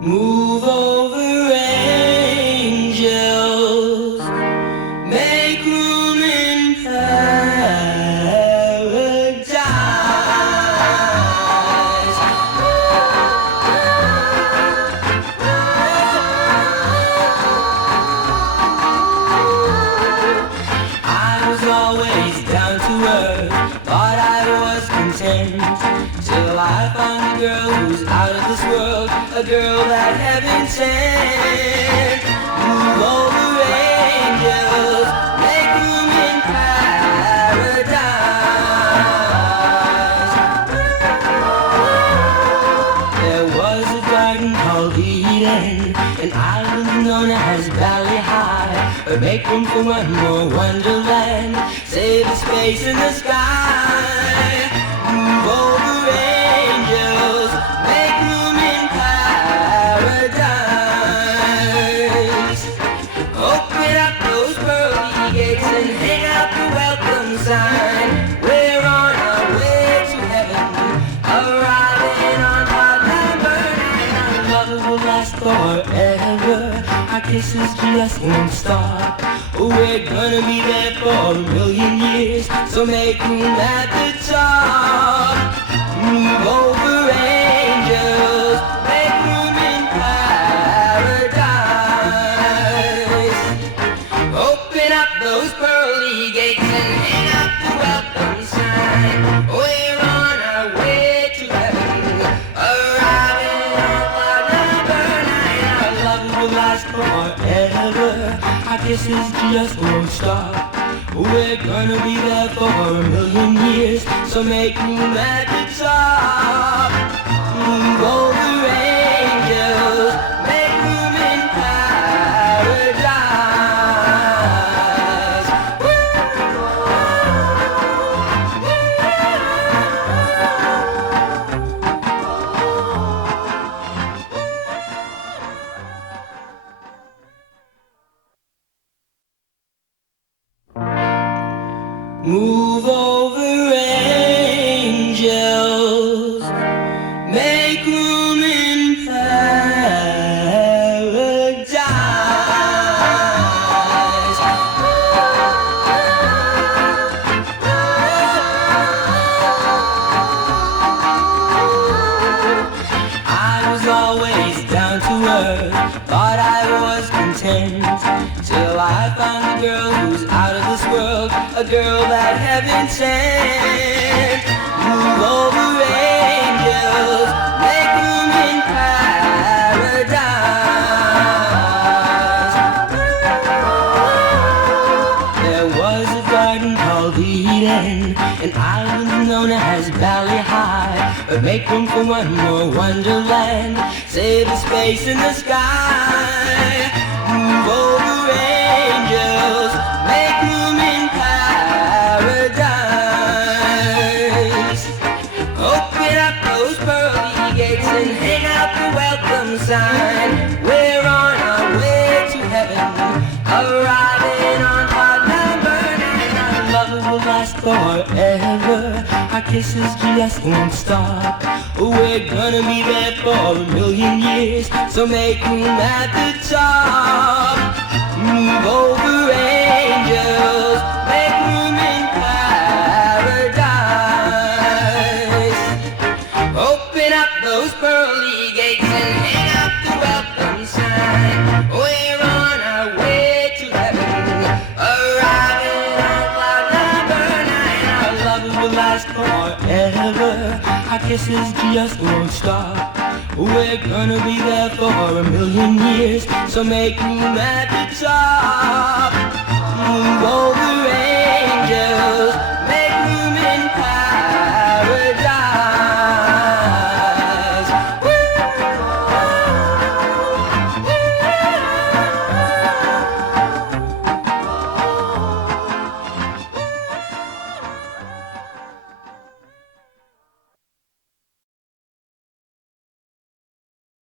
Move over, angels, make room in paradise. I was always down to earth, thought I was content, till I found a girl who's out of this world, a girl that heaven sent. Move over, angels, make room in paradise. There was a garden called Eden, an island known as Valley High, but make room for one more wonderland, save the space in the sky. Move over, angels, make room in paradise. Open up those pearly gates and hang out the welcome sign. We're on our way to heaven, arriving on cloud number 9. Our love will last forever, our kisses just won't stop. We're gonna be there for a million years, so make room at the top. Move over, angels, make room in paradise. Open up those pearly gates and hang up the welcome sign. We're on our way to heaven, arriving on cloud number 9. Our love will last forever, our kisses just won't stop. We're gonna be there for a million years, so make room at the top. Move over, angels, make room in paradise. Move over, angels, make room in paradise. I was always down to earth, thought I was content, till I found a girl who's out of this world, a girl that heaven sent. Move over, angels, make room in paradise. There was a garden called Eden, an island known as Valley High, but make room for one more wonderland, save the space in the sky. Move over, angels, make room in paradise. Open up those pearly gates and hang out the welcome sign. We're on our way to heaven, arriving on cloud number 9. Our love will last forever, our kisses just won't stop. We're gonna be there for a million years, so make room at the top. Move over, angels, make room in paradise. Open up those pearly gates and hang up the welcome sign. We're on our way to heaven, arriving on cloud number 9. Our love will last forever, our kisses just won't stop. We're gonna be there for a million years, so make room at the top.